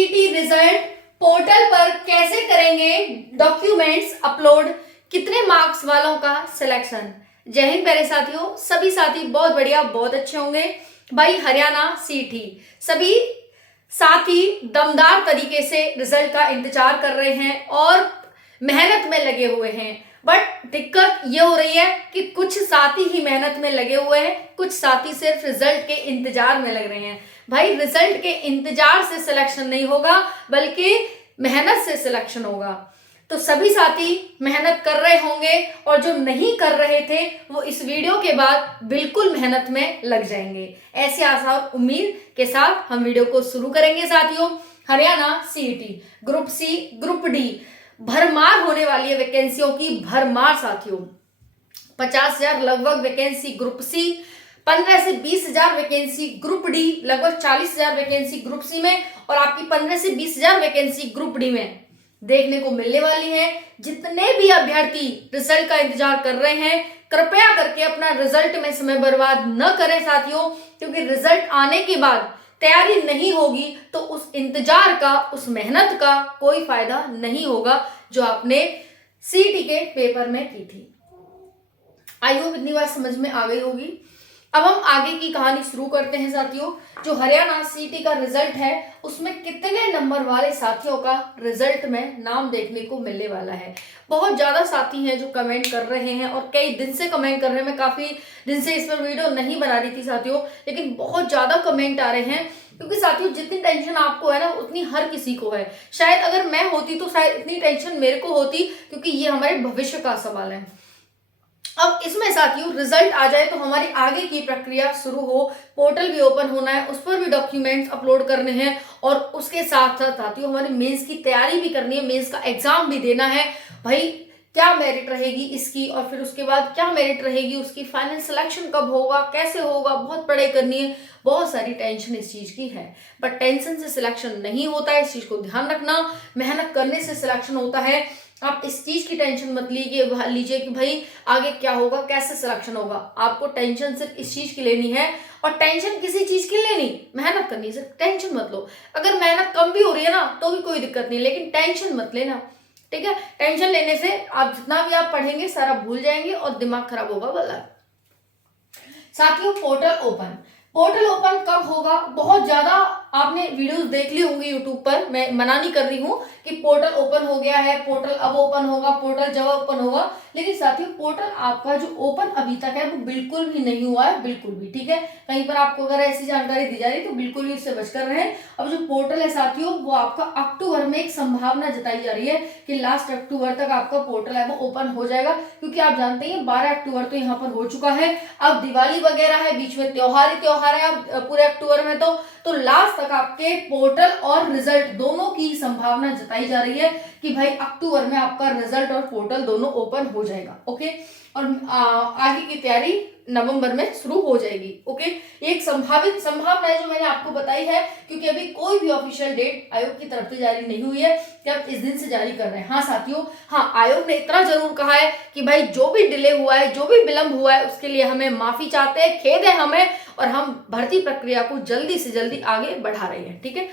CET result portal पर कैसे करेंगे डॉक्यूमेंट्स अपलोड, कितने मार्क्स वालों का सिलेक्शन। जय हिंद प्यारे साथियों, सभी साथी बहुत बढ़िया बहुत अच्छे होंगे। भाई हरियाणा सीईटी सभी साथी दमदार तरीके से रिजल्ट का इंतजार कर रहे हैं और मेहनत में लगे हुए हैं। बट दिक्कत ये हो रही है कि कुछ साथी ही मेहनत में लगे हुए हैं, कुछ साथी सिर्फ रिजल्ट के इंतजार में लग रहे हैं। भाई रिजल्ट के इंतजार से सिलेक्शन नहीं होगा बल्कि मेहनत से सिलेक्शन होगा। तो सभी साथी मेहनत कर रहे होंगे और जो नहीं कर रहे थे वो इस वीडियो के बाद बिल्कुल मेहनत में लग जाएंगे। ऐसी आशा और उम्मीद के साथ हम वीडियो को शुरू करेंगे साथियों। Haryana CET group C group D भरमार होने वाली है, वैकेंसियों की भरमार साथियों। 50,000 लगभग वैकेंसी ग्रुप सी, 15 से 20,000 वैकेंसी ग्रुप डी, लगभग 40,000 वैकेंसी ग्रुप सी में और आपकी 15 से 20,000 वैकेंसी ग्रुप डी में देखने को मिलने वाली है। जितने भी अभ्यर्थी रिजल्ट का इंतजार कर रहे हैं, कृपया करके अपना रिजल्ट में समय बर्बाद न करें साथियों, क्योंकि रिजल्ट आने के बाद तैयारी नहीं होगी तो उस इंतजार का, उस मेहनत का कोई फायदा नहीं होगा जो आपने सीईटी के पेपर में की थी। आई होप इतनी बात समझ में आ गई होगी। अब हम आगे की कहानी शुरू करते हैं साथियों। जो हरियाणा सीईटी का रिजल्ट है उसमें कितने नंबर वाले साथियों का रिजल्ट में नाम देखने को मिलने वाला है। बहुत ज्यादा साथी हैं जो कमेंट कर रहे हैं और कई दिन से कमेंट कर रहे हैं। मैं काफी दिन से इस पर वीडियो नहीं बना रही थी साथियों, लेकिन बहुत ज्यादा कमेंट आ रहे हैं क्योंकि साथियों जितनी टेंशन आपको है ना उतनी हर किसी को है। शायद अगर मैं होती तो शायद इतनी टेंशन मेरे को होती, क्योंकि ये हमारे भविष्य का सवाल है। अब इसमें साथियों रिजल्ट आ जाए तो हमारी आगे की प्रक्रिया शुरू हो, पोर्टल भी ओपन होना है, उस पर भी डॉक्यूमेंट्स अपलोड करने हैं और उसके साथ साथ साथियों हमारे मेंस की तैयारी भी करनी है, मेंस का एग्जाम भी देना है। भाई क्या मेरिट रहेगी इसकी और फिर उसके बाद क्या मेरिट रहेगी उसकी, फाइनल सिलेक्शन कब होगा, कैसे होगा, बहुत पढ़ाई करनी है, बहुत सारी टेंशन इस चीज की है। बट टेंशन से सिलेक्शन नहीं होता है, इस चीज को ध्यान रखना। मेहनत करने से सिलेक्शन होता है। आप इस चीज की टेंशन मत लीजिए कि भाई आगे क्या होगा, कैसे सिलेक्शन होगा। आपको टेंशन सिर्फ इस चीज की लेनी है और टेंशन किसी चीज की लेनी, मेहनत करनी, सिर्फ टेंशन मत लो। अगर मेहनत कम भी हो रही है ना तो भी कोई दिक्कत नहीं, लेकिन टेंशन मत लेना, ठीक है। टेंशन लेने से आप जितना भी आप पढ़ेंगे सारा भूल जाएंगे और दिमाग खराब होगा वाला। साथियों पोर्टल ओपन कब होगा, बहुत ज्यादा आपने वीडियोस देख ली होंगी यूट्यूब पर। मैं मना नहीं कर रही हूँ कि पोर्टल ओपन हो गया है, पोर्टल अब ओपन होगा, पोर्टल जब ओपन होगा, लेकिन साथियों पोर्टल आपका जो ओपन अभी तक है वो बिल्कुल भी नहीं हुआ है, बिल्कुल भी, ठीक है। कहीं पर आपको अगर ऐसी जानकारी दी जा रही तो बिल्कुल भी इससे बचकर रहें। अब जो पोर्टल है साथियों वो आपका अक्टूबर में एक संभावना जताई जा रही है कि लास्ट अक्टूबर तक आपका पोर्टल है वो ओपन हो जाएगा, क्योंकि आप जानते हैं 12 अक्टूबर तो यहाँ पर हो चुका है। अब दिवाली वगैरह है, बीच में त्योहार ही त्योहार है अब पूरे अक्टूबर में, तो लास्ट तक आपके पोर्टल और रिजल्ट दोनों की संभावना जताई जा रही है कि भाई अक्टूबर में आपका रिजल्ट और पोर्टल दोनों ओपन हो जाएगा, ओके। और आगे की तैयारी नवंबर में शुरू हो जाएगी, ओके। एक संभावित संभावना है जो मैंने आपको बताई है, क्योंकि अभी कोई भी ऑफिशियल डेट आयोग की तरफ से जारी नहीं हुई है कि आप इस दिन से जारी कर रहे हैं। हाँ साथियों, हाँ आयोग ने इतना जरूर कहा है कि भाई जो भी डिले हुआ है, जो भी विलंब हुआ है उसके लिए हमें माफी चाहते हैं, खेद है हमें, और हम भर्ती प्रक्रिया को जल्दी से जल्दी आगे बढ़ा रहे हैं, ठीक है।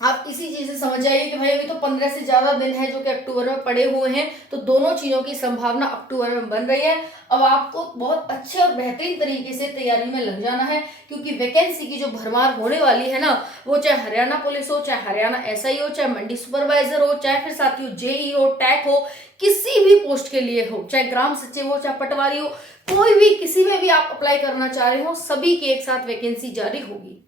आप इसी चीज से समझ जाइए कि भाई अभी तो 15 से ज्यादा दिन है जो कि अक्टूबर में पड़े हुए हैं, तो दोनों चीजों की संभावना अक्टूबर में बन रही है। अब आपको बहुत अच्छे और बेहतरीन तरीके से तैयारी में लग जाना है, क्योंकि वैकेंसी की जो भरमार होने वाली है ना, वो चाहे हरियाणा पुलिस हो, चाहे हरियाणा एसआई हो, चाहे मंडी सुपरवाइजर हो, चाहे फिर साथियों जेई हो, टैक हो, किसी भी पोस्ट के लिए हो, चाहे ग्राम सचिव हो, चाहे पटवारी हो, कोई भी किसी में भी आप अप्लाई करना चाह रहे हो, सभी की एक साथ वैकेंसी जारी होगी,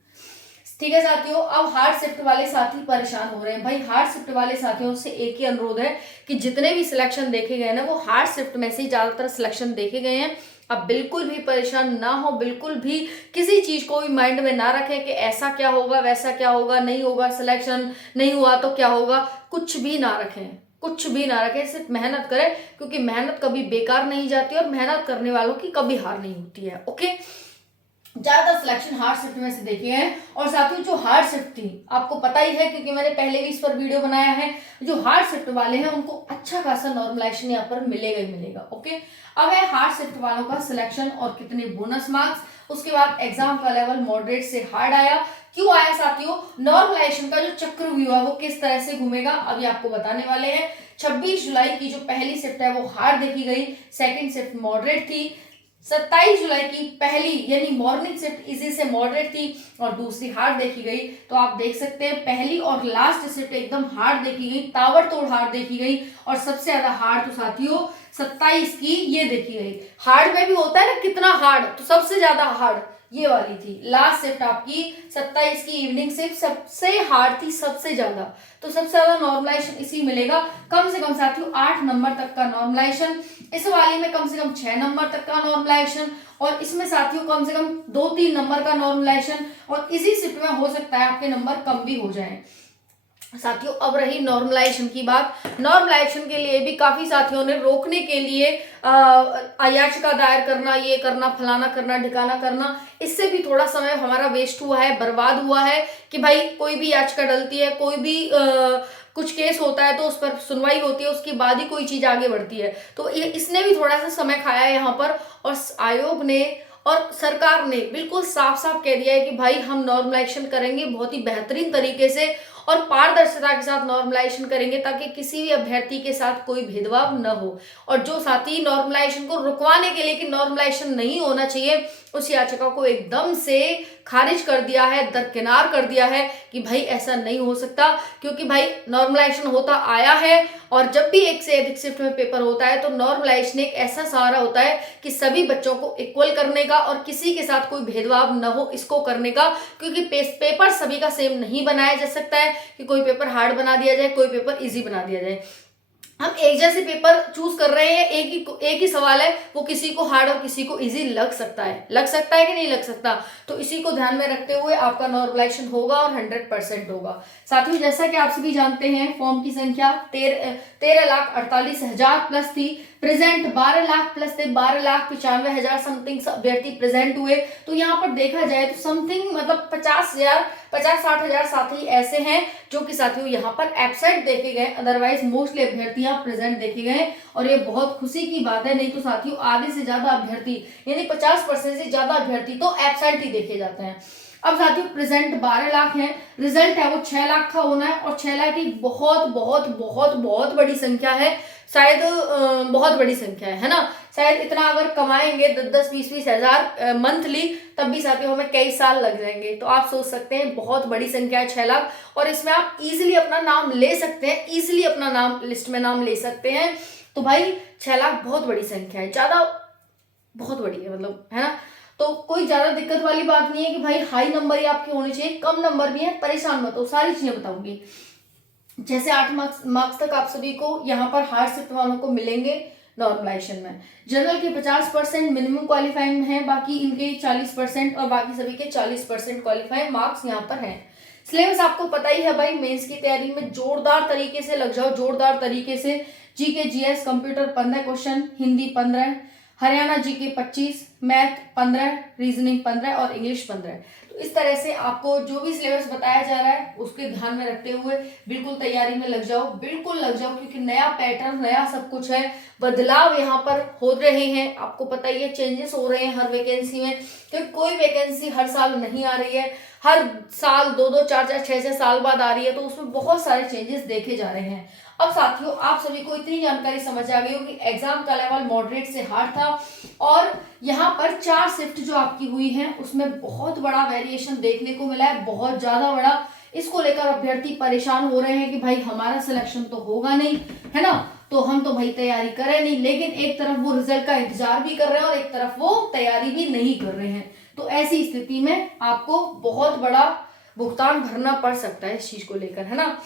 ठीक है साथियों। अब हार्ड शिफ्ट वाले साथी परेशान हो रहे हैं। भाई हार्ड शिफ्ट वाले साथियों से एक ही अनुरोध है कि जितने भी सिलेक्शन देखे गए ना वो हार्ड शिफ्ट में से ही ज्यादातर सिलेक्शन देखे गए हैं। अब बिल्कुल भी परेशान ना हो, बिल्कुल भी किसी चीज को भी माइंड में ना रखें कि ऐसा क्या होगा, वैसा क्या होगा, नहीं होगा, सिलेक्शन नहीं हुआ तो क्या होगा, कुछ भी ना रखें, कुछ भी ना रखें, सिर्फ मेहनत करें, क्योंकि मेहनत कभी बेकार नहीं जाती और मेहनत करने वालों की कभी हार नहीं होती है, ओके। ज्यादातर सिलेक्शन हार्ड शिफ्ट में से देखे हैं। और साथियों जो हार्ड शिफ्ट थी आपको पता ही है, क्योंकि मैंने पहले भी इस पर वीडियो बनाया है, जो हार्ड शिफ्ट वाले हैं उनको अच्छा खासा नॉर्मलाइजेशन यहाँ पर मिलेगा ही मिलेगा, ओके। अब है हार्ड शिफ्ट वालों का सिलेक्शन और कितने बोनस मार्क्स उसके बाद एग्जाम का लेवल मॉडरेट से हार्ड आया। क्यों आया साथियों? नॉर्मलाइजेशन का जो चक्रव्यूह है वो किस तरह से घूमेगा अभी आपको बताने वाले हैं। 26 जुलाई की जो पहली शिफ्ट है वो हार्ड देखी गई, सेकंड शिफ्ट मॉडरेट थी। 27 जुलाई की पहली यानी मॉर्निंग शिफ्ट इजी से मॉडरेट थी और दूसरी हार्ड देखी गई। तो आप देख सकते हैं पहली और लास्ट शिफ्ट एकदम हार्ड देखी गई, ताबड़तोड़ हार्ड देखी गई। और सबसे ज्यादा हार्ड तो साथियों 27 की ये देखी गई। हार्ड में भी होता है ना कितना हार्ड, तो सबसे ज्यादा हार्ड ये वाली थी। लास्ट शिफ्ट आपकी 27 की इवनिंग शिफ्ट सबसे हार्ड थी, सबसे ज्यादा। तो सबसे ज्यादा नॉर्मलाइजेशन इसी मिलेगा। कम से कम साथियों 8 नंबर तक का नॉर्मलाइजेशन, इस वाली में कम से कम 6 नंबर तक का नॉर्मलाइजेशन, और इसमें साथियों कम से कम 2-3 नंबर का नॉर्मलाइजेशन, और इसी शिफ्ट में हो सकता है आपके नंबर कम भी हो जाए। साथियों अब रही नॉर्मलाइजेशन की बात। नॉर्मलाइजेशन के लिए भी काफी साथियों ने रोकने के लिए याचिका दायर करना, ये करना, फलाना करना, ढिकाना करना, इससे भी थोड़ा समय हमारा वेस्ट हुआ है, बर्बाद हुआ है कि भाई कोई भी याचिका डलती है, कोई भी कुछ केस होता है तो उस पर सुनवाई होती है, उसके बाद ही कोई चीज आगे बढ़ती है। तो इसने भी थोड़ा सा समय खाया है यहाँ पर। और आयोग ने और सरकार ने बिल्कुल साफ साफ कह दिया है कि भाई हम नॉर्मलाइजेशन करेंगे बहुत ही बेहतरीन तरीके से और पारदर्शिता के साथ नॉर्मलाइजेशन करेंगे, ताकि किसी भी अभ्यर्थी के साथ कोई भेदभाव न हो। और जो साथी नॉर्मलाइजेशन को रुकवाने के लिए कि नॉर्मलाइजेशन नहीं होना चाहिए, उस याचिका को एकदम से खारिज कर दिया है, दरकिनार कर दिया है कि भाई ऐसा नहीं हो सकता। क्योंकि भाई नॉर्मलाइजेशन होता आया है, और जब भी एक से अधिक शिफ्ट में पेपर होता है तो नॉर्मलाइजेशन एक ऐसा सहारा होता है कि सभी बच्चों को इक्वल करने का और किसी के साथ कोई भेदभाव न हो इसको करने का। क्योंकि पेपर सभी का सेम नहीं बनाया जा सकता है कि कोई पेपर हार्ड बना दिया जाए, कोई पेपर इजी बना दिया जाए। हम एक जैसे पेपर चूज कर रहे हैं, एक ही सवाल है, वो किसी को हार्ड और किसी को इजी लग सकता है कि नहीं लग सकता। तो इसी को ध्यान में रखते हुए आपका नॉर्मलाइजेशन होगा और 100% होगा। साथियों जैसा कि आप सभी जानते हैं फॉर्म की संख्या 13,48,000 प्लस थी। प्रेजेंट 12 लाख प्लस थे, 12,95,000 समथिंग अभ्यर्थी प्रेजेंट हुए। तो यहाँ पर देखा जाए तो समथिंग मतलब 50,000-60,000 साथी ऐसे हैं जो कि साथियों यहाँ पर एब्सेंट देखे गए, अदरवाइज मोस्टली अभ्यर्थियां प्रेजेंट देखे गए। और ये बहुत खुशी की बात है, नहीं तो साथियों आधे से ज्यादा अभ्यर्थी यानी 50% से ज्यादा अभ्यर्थी तो एब्सेंट ही देखे जाते हैं। अब साथियों प्रेजेंट 12 लाख है, रिजल्ट है वो 6 लाख का होना है, और 6 लाख एक बहुत बहुत बहुत बहुत बड़ी संख्या है। शायद बहुत बड़ी संख्या है ना। शायद इतना अगर कमाएंगे 10-20 हजार मंथली, तब भी साथियों हमें कई साल लग जाएंगे। तो आप सोच सकते हैं बहुत बड़ी संख्या है 6 लाख, और इसमें आप इजीली अपना नाम ले सकते हैं, इजीली अपना नाम लिस्ट में नाम ले सकते हैं। तो भाई 6 लाख बहुत बड़ी संख्या है, ज्यादा बहुत बड़ी है मतलब, है ना। तो कोई ज्यादा दिक्कत वाली बात नहीं है कि भाई हाई नंबर ही आपके होने चाहिए, कम नंबर भी है, परेशान मत हो, सारी चीजें बताऊंगी। जैसे 8 मार्क्स तक आप सभी को यहाँ पर हार्ड शिफ्ट वालों को मिलेंगे नॉर्मलाइजेशन में। जनरल के 50% मिनिमम क्वालिफाइंग है, बाकी इनके 40% और बाकी सभी के 40% क्वालिफाइंग मार्क्स यहाँ पर हैं। सिलेबस आपको पता ही है भाई, मेंस की तैयारी में जोरदार तरीके से लग जाओ, जोरदार तरीके से। GK GS computer 15 question, Hindi 15, Haryana GK 25, math 15, reasoning 15 और इंग्लिश 15। तो इस तरह से आपको जो भी सिलेबस बताया जा रहा है उसके ध्यान में रखते हुए बिल्कुल तैयारी में लग जाओ, बिल्कुल लग जाओ। क्योंकि नया पैटर्न, नया सब कुछ है, बदलाव यहाँ पर हो रहे हैं, आपको पता ही है, चेंजेस हो रहे हैं हर वैकेंसी में। क्योंकि कोई वैकेंसी हर साल नहीं आ रही है, हर साल 2-2, 4-4, 6-6 साल बाद आ रही है। तो उसमें बहुत सारे चेंजेस देखे जा रहे हैं। अब साथियों आप सभी को इतनी जानकारी समझ आ गई होगी, एग्जाम का लेवल मॉडरेट से हार्ड था, और यहाँ पर 4 शिफ्ट जो आपकी हुई है उसमें बहुत बड़ा वेरिएशन देखने को मिला है, बहुत ज्यादा बड़ा। इसको लेकर अभ्यर्थी परेशान हो रहे हैं कि भाई हमारा सिलेक्शन तो होगा नहीं, है ना, तो हम तो भाई तैयारी करें नहीं। लेकिन एक तरफ वो रिजल्ट का इंतजार भी कर रहे हैं और एक तरफ वो तैयारी भी नहीं कर रहे हैं। तो ऐसी स्थिति में आपको बहुत बड़ा भुगतान भरना पड़ सकता है इस चीज को लेकर, है ना।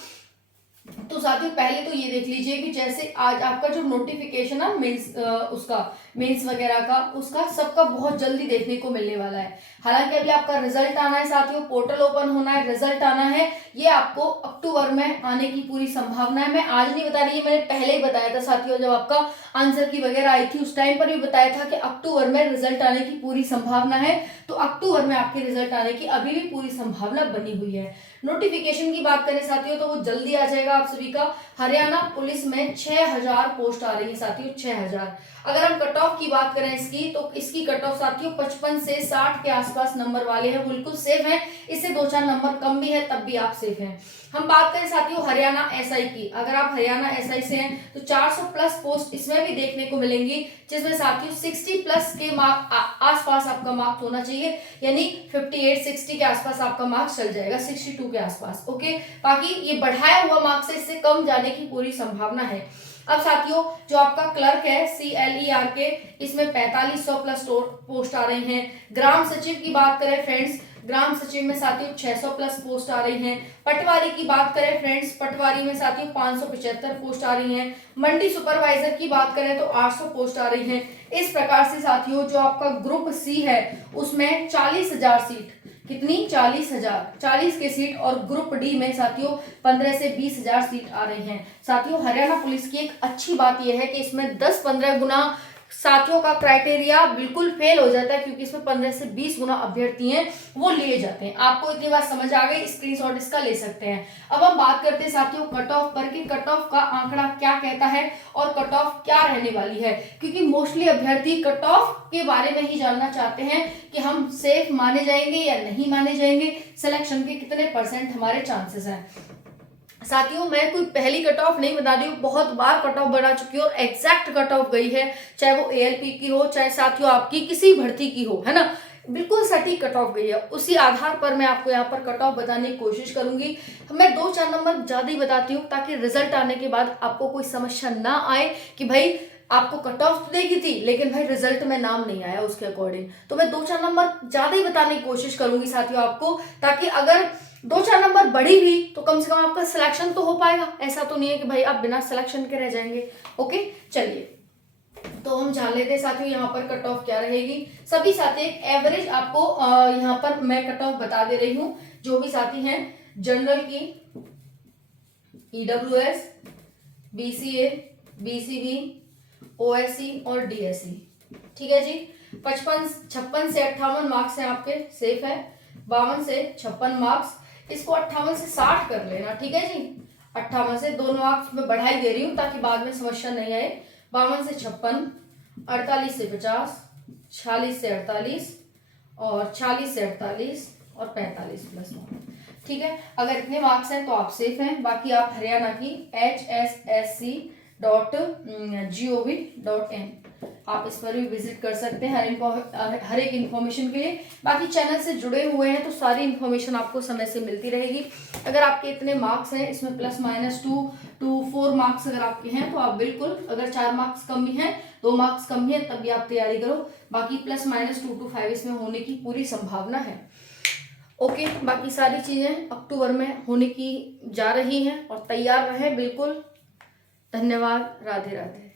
तो साथियों पहले तो ये देख लीजिए कि जैसे आज आपका जो नोटिफिकेशन है मेंस वगैरह का, उसका सबका बहुत जल्दी देखने को मिलने वाला है। हालांकि अभी आपका रिजल्ट आना है साथियों, पोर्टल ओपन होना है, रिजल्ट आना है, ये आपको अक्टूबर में आने की पूरी संभावना है। मैं आज नहीं बता रही, मैंने पहले ही बताया था साथियों, जब आपका आंसर की वगैरह आई थी उस टाइम पर भी बताया था कि अक्टूबर में रिजल्ट आने की पूरी संभावना है। तो अक्टूबर में आपके रिजल्ट आने की अभी भी पूरी संभावना बनी हुई है। नोटिफिकेशन की बात करें साथियों तो वो जल्दी आ जाएगा आप सभी का। हरियाणा पुलिस में 6000 पोस्ट आ रही है साथियों, 6000। अगर हम कट ऑफ की बात करें इसकी, तो इसकी कट ऑफ साथियों 55 से 60 के आसपास नंबर वाले हैं, बिल्कुल सेफ है। इससे 2-4 नंबर कम भी है तब भी आप सेफ हैं। हम बात करें साथियों हरियाणा एसआई की, अगर आप हरियाणा एसआई से हैं तो 400 प्लस पोस्ट इसमें भी देखने को मिलेंगी, जिसमें साथियों 60 प्लस के मार्क आसपास आपका मार्क्स होना चाहिए, यानी 58-60 के आसपास आपका मार्क्स चल जाएगा, 62 के आसपास। ओके, बाकी ये बढ़ाया हुआ मार्क्स है, इससे कम जाने की पूरी संभावना है। अब साथियों जो आपका क्लर्क है CLER के, इसमें 4500 प्लस पोस्ट आ रही हैं। ग्राम सचिव की बात करें फ्रेंड्स, ग्राम सचिव में साथियों 600 प्लस पोस्ट आ रही हैं। पटवारी की बात करें फ्रेंड्स, पटवारी में साथियों 575 पोस्ट आ रही हैं। मंडी सुपरवाइजर की बात करें तो 800 पोस्ट आ रही हैं। इस प्रकार से साथियों जो आपका ग्रुप C है उसमें 40,000 सीट, कितनी 40,000, 40 के सीट, और ग्रुप D में साथियों 15 से 20,000 सीट आ रही हैं। साथियों हरियाणा पुलिस की एक अच्छी बात यह है कि इसमें 10-15 गुना साथियों का क्राइटेरिया बिल्कुल फेल हो जाता है, क्योंकि इसमें 15 से 20 गुना अभ्यर्थी हैं वो लिए जाते हैं। आपको इतनी बात समझ आ गई, स्क्रीनशॉट इसका ले सकते हैं। अब हम बात करते हैं साथियों कट ऑफ पर, कि कट ऑफ का आंकड़ा क्या कहता है और कट ऑफ क्या रहने वाली है, क्योंकि मोस्टली अभ्यर्थी कट ऑफ के बारे में ही जानना चाहते हैं कि हम सेफ माने जाएंगे या नहीं माने जाएंगे, सिलेक्शन के कितने % हमारे चांसेस हैं। साथियों मैं कोई पहली कट ऑफ नहीं बता रही हूँ, बहुत बार कट ऑफ बना चुकी हूँ और एग्जैक्ट कट ऑफ गई है, चाहे वो ALP की हो, चाहे साथियों आपकी किसी भर्ती की हो, है ना, बिल्कुल सटीक कट ऑफ गई है। उसी आधार पर मैं आपको यहाँ पर कट ऑफ बताने की कोशिश करूंगी। मैं 2-4 नंबर ज्यादा ही बताती हूँ ताकि रिजल्ट आने के बाद आपको कोई समस्या ना आए कि भाई आपको कट ऑफ तो देखी थी लेकिन भाई रिजल्ट में नाम नहीं आया उसके अकॉर्डिंग। तो मैं 2-4 नंबर ज्यादा ही बताने की कोशिश करूंगी साथियों आपको, ताकि अगर 2-4 नंबर बढ़ी भी तो कम से कम आपका सिलेक्शन तो हो पाएगा। ऐसा तो नहीं है कि भाई आप बिना सिलेक्शन के रह जाएंगे। ओके चलिए, तो हम जान लेते हैं साथियों यहाँ पर कट ऑफ क्या रहेगी। सभी साथी एक एवरेज आपको यहाँ पर मैं कट ऑफ बता दे रही हूँ। जो भी साथी हैं जनरल की, EWS, BCA, BCB, OSC और DSC, ठीक है जी। 56 से 58 मार्क्स हैं आपके, सेफ है। 52 से 56 मार्क्स, इसको 58 से 60 कर लेना, ठीक है जी। 58 से 2 मार्क्स में बढ़ाई दे रही हूँ ताकि बाद में समस्या नहीं आए। 52 से 56, 48 से 50, 46 से 48 और 46 से 48 और 45 प्लस 1, ठीक है। अगर इतने मार्क्स हैं तो आप सेफ हैं। बाकी आप हरियाणा की hssc.gov.in आप इस पर भी विजिट कर सकते हैं हर एक इन्फॉर्मेशन के लिए। बाकी चैनल से जुड़े हुए हैं तो सारी इन्फॉर्मेशन आपको समय से मिलती रहेगी। अगर आपके इतने मार्क्स हैं, इसमें +-2 to 4 मार्क्स अगर आपके हैं तो आप बिल्कुल, अगर 4 मार्क्स कम भी हैं, 2 मार्क्स कम भी हैं, तब भी आप तैयारी करो। बाकी +-2 to 5 इसमें होने की पूरी संभावना है। ओके, बाकी सारी चीजें अक्टूबर में होने की जा रही हैं और तैयार रहें बिल्कुल। धन्यवाद, राधे राधे।